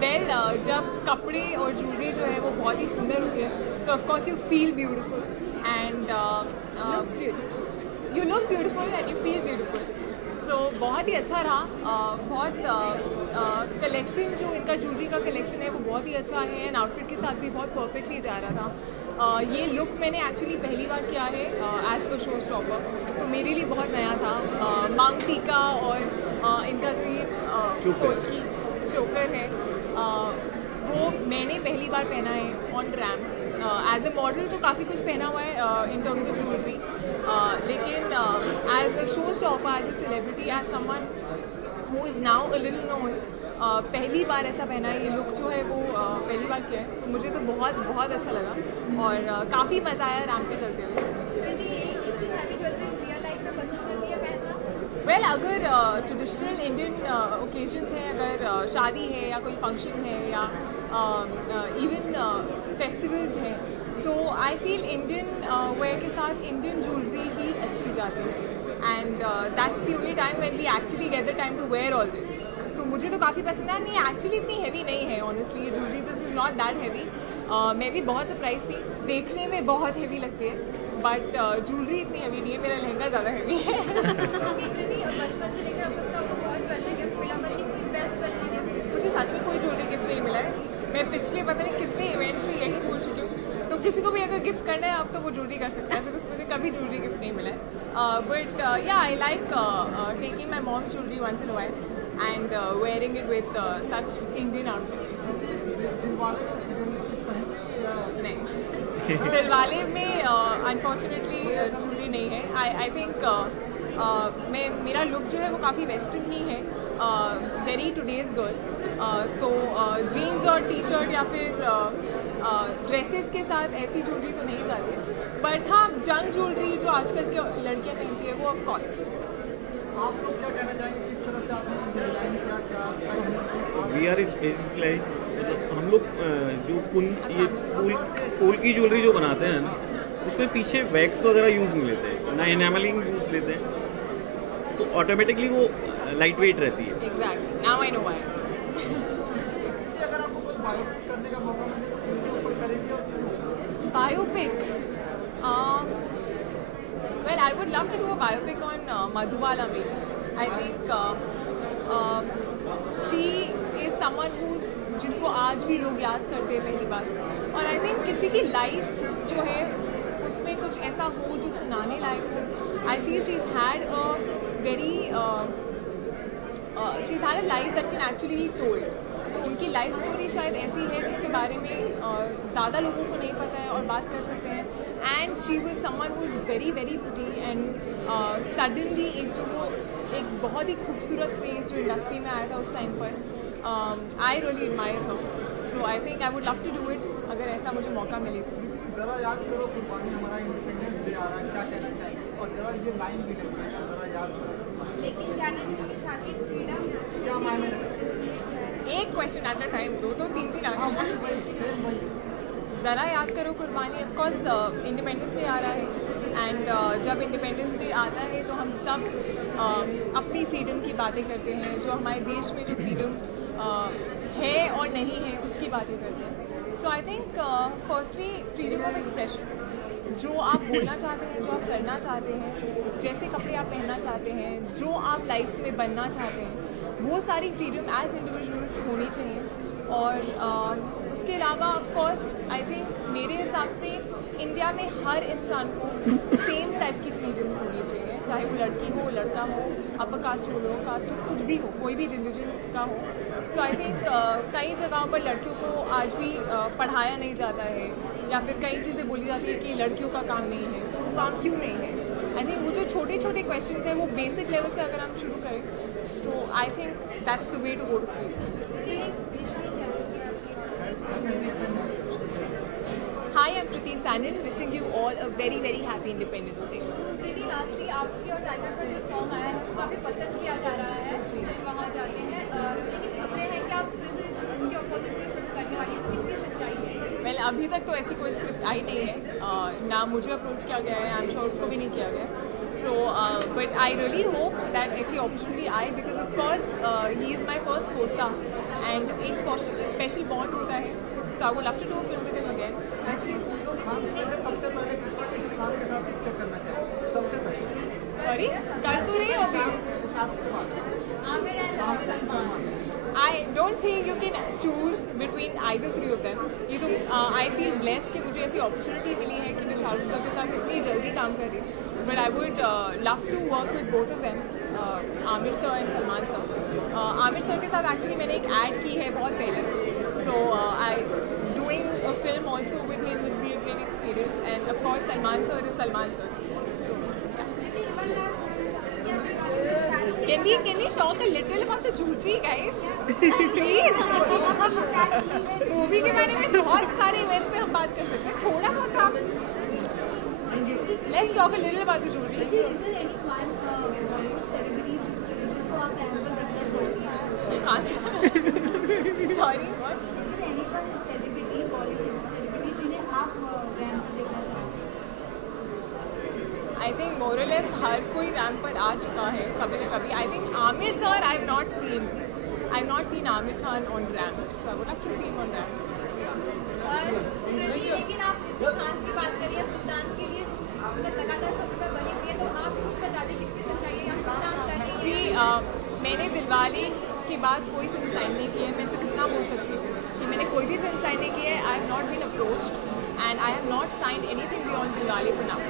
Well जब कपड़े और ज्वेलरी जो है वो बहुत ही सुंदर होती है तो of course you feel beautiful and you look beautiful and you feel beautiful. So बहुत ही अच्छा रहा। बहुत कलेक्शन जो इनका ज्वेलरी का कलेक्शन है वो बहुत ही अच्छा है एंड आउटफिट के साथ भी बहुत परफेक्टली जा रहा था। ये लुक मैंने एक्चुअली पहली बार किया है एज अ शो स्टॉपर, तो मेरे लिए बहुत नया था। मांग टीका और इनका जो ये पोल्की चोकर है वो मैंने पहली बार पहना है on ramp. As a model तो काफ़ी कुछ पहना हुआ है इन टर्म्स ऑफ ज्वेलरी, लेकिन as a show stopper, as a celebrity, as someone who is now a little known, पहली बार ऐसा पहना है। ये लुक जो है वो पहली बार किया है, तो मुझे तो बहुत बहुत अच्छा लगा और काफ़ी मज़ा आया रैम्प पे चलते हुए। वेल अगर ट्रेडिशनल इंडियन ओकेजन्स हैं, अगर शादी है या कोई फंक्शन है या इवन फेस्टिवल्स हैं, तो आई फील इंडियन वेयर के साथ इंडियन ज्वेलरी ही अच्छी जाती है and that's the only time when we actually get the time to wear all this. तो मुझे तो काफ़ी पसंद है। नहीं एक्चुअली इतनी हैवी नहीं है ऑनेस्टली ये jewellery, this is not that heavy. मैं भी बहुत सरप्राइज थी, देखने में बहुत हैवी लगती है बट ज्वेलरी इतनी हैवी नहीं है। मेरा लहंगा ज़्यादा हैवी है। मुझे सच में कोई ज्वेलरी गिफ्ट नहीं मिला है। मैं पिछले पता नहीं कितने इवेंट्स में यही बोल चुकी हूँ, तो किसी को भी अगर गिफ्ट करना है आप तो वो ज्वेलरी कर सकता है, बिकॉज मुझे कभी ज्वेलरी गिफ्ट नहीं मिला है। But yeah I like taking my mom's jewellery once in a while and wearing it with such Indian outfits. नहीं, दिलवाले में अनफॉर्चुनेटली ज्वेलरी नहीं है। आई थिंक मेरा लुक जो है वो काफ़ी वेस्टर्न ही है, वेरी टुडेज गर्ल। तो जीन्स और टी शर्ट या फिर ड्रेसेस के साथ ऐसी ज्वेलरी तो नहीं जाती है, बट हाँ जंग ज्वेलरी जो आजकल की लड़कियां पहनती है वो ऑफ कोर्स। आप लोग क्या कहना चाहेंगे, किस तरह से आपने डिजाइन किया, क्या वी आर स्पेशलाइज, मतलब हम लोग जो ये पोल की ज्वेलरी जो बनाते हैं ना, उसमें पीछे वैक्स वगैरह यूज़ नहीं लेते, ना एनामलिंग यूज़ लेते हैं, तो ऑटोमेटिकली वो लाइट वेट रहती है। Exactly, now I know why. अगर आपको कोई बायोपिक करने का मौका मिले तो किसके ऊपर करेंगे और क्यों? Biopic, well I would love to do a biopic on Madhubala maybe. I think she is someone who's जिनको आज भी लोग याद करते हैं पहली बार, और आई थिंक किसी की लाइफ जो है उसमें कुछ ऐसा हो जो सुनाने लायक हो। I feel she is had a very she is had a life that can actually be told. तो उनकी लाइफ स्टोरी शायद ऐसी है जिसके बारे में ज़्यादा लोगों को नहीं पता है और बात कर सकते हैं। And she was someone who is very very pretty and suddenly एक बहुत ही खूबसूरत फेस जो इंडस्ट्री में आया था उस टाइम पर। I really admire her, so I think I would love to do it अगर ऐसा मुझे मौका मिले तो। जरा याद करो कुर्बानी, हमारा इंडिपेंडेंस डे आ रहा है, क्या कहना चाहिए? और जरा ये लाइन भी लगी है, जरा याद करो। लेकिन गाने के साथ ही फ्रीडम क्या मायने रखते? एक क्वेश्चन एट अ टाइम, दो तो तीन आ गए। ज़रा याद करो कुर्बानी, ऑफ कोर्स इंडिपेंडेंस डे आ रहा है एंड जब इंडिपेंडेंस डे आता है तो हम सब अपनी फ्रीडम की बातें करते हैं, जो हमारे देश में जो फ्रीडम है और नहीं है उसकी बातें करते हैं। So I think firstly freedom of expression, जो आप बोलना चाहते हैं, जो आप करना चाहते हैं, जैसे कपड़े आप पहनना चाहते हैं, जो आप लाइफ में बनना चाहते हैं, वो सारी फ्रीडम एज इंडिविजुअल्स होनी चाहिए। और उसके अलावा ऑफ कोर्स आई थिंक मेरे हिसाब से इंडिया में हर इंसान को सेम टाइप की फ्रीडम्स होनी चाहिए, चाहे वो लड़की हो, लड़का हो, अपर कास्ट हो, लोअर कास्ट हो, कुछ भी हो, कोई भी रिलीजन का हो। सो आई थिंक कई जगहों पर लड़कियों को आज भी पढ़ाया नहीं जाता है या फिर कई चीज़ें बोली जाती है कि लड़कियों का काम नहीं है, तो वो काम क्यों नहीं है? आई थिंक वो जो छोटे छोटे क्वेश्चन हैं वो बेसिक लेवल से अगर हम शुरू करें, so I think that's the way to go to freedom. Hi, I'm Priti Sanin, wishing you all a very very happy Independence Day. दीदी लास्टली आपकी और टाइगर का जो सॉन्ग आया है वो काफ़ी पसंद किया जा रहा है, वहाँ जाते हैं, लेकिन खबरें हैं कि आप फिर से उनके अपोजिट फिल्म करने वाली है, तो कितनी सच्चाई है? वेल अभी तक तो ऐसी कोई स्क्रिप्ट आई नहीं है, ना मुझे अप्रोच किया गया है, आई एम श्योर उसको भी नहीं किया गया। So but I really hope that ऐसी अपॉर्चुनिटी आए, because of course he is my first co-star and एक स्पेशल बॉन्ड होता है. So I would love to do film with him again. That's it. Khan वैसे सबसे पहले इस खान के साथ पिक्चर करना चाहिए सबसे पहले. सॉरी, कर तो रही हो अभी. शादी के बाद Aamir and Salman. I don't think you can choose between either three of them. ये तो I feel blessed कि मुझे ऐसी opportunity मिली है कि मैं शाहरुख सर के साथ इतनी जल्दी काम कर रही हूँ. But I would love to work with both of them, Aamir sir and Salman sir. Aamir sir के साथ एक्चुअली मैंने एक ऐड की है बहुत पहले. So doing a film also with him will be a great experience. And of course Salman sir is Salman sir. So yeah. Can we talk a little about the jewelry, guys? Please. Movie के बारे में बहुत सारे events में हम बात कर सकते हैं. थोड़ा बहुत आप Let's talk a little about the jewelry. कहाँ से? Sorry, what? I think more or less हर कोई रैंप पर आ चुका है कभी ना कभी. I think Aamir sir I've not seen Aamir Khan on ramp, so I would like to see him on ramp. लेकिन आप इतने खान की बात करिए, सुल्तान के लिए मतलब लगातार सब में बनी हुई है, तो आप खुद बता दें कितनी सच्चाई है. आप सुल्तान कर रही हैं. जी मैंने दिलवाले के बाद कोई फिल्म साइन नहीं की है. मैं सिर्फ इतना बोल सकती हूँ कि मैंने कोई भी फिल्म साइन नहीं की है. I have not been approached and I have not signed anything beyond Dilwale for now.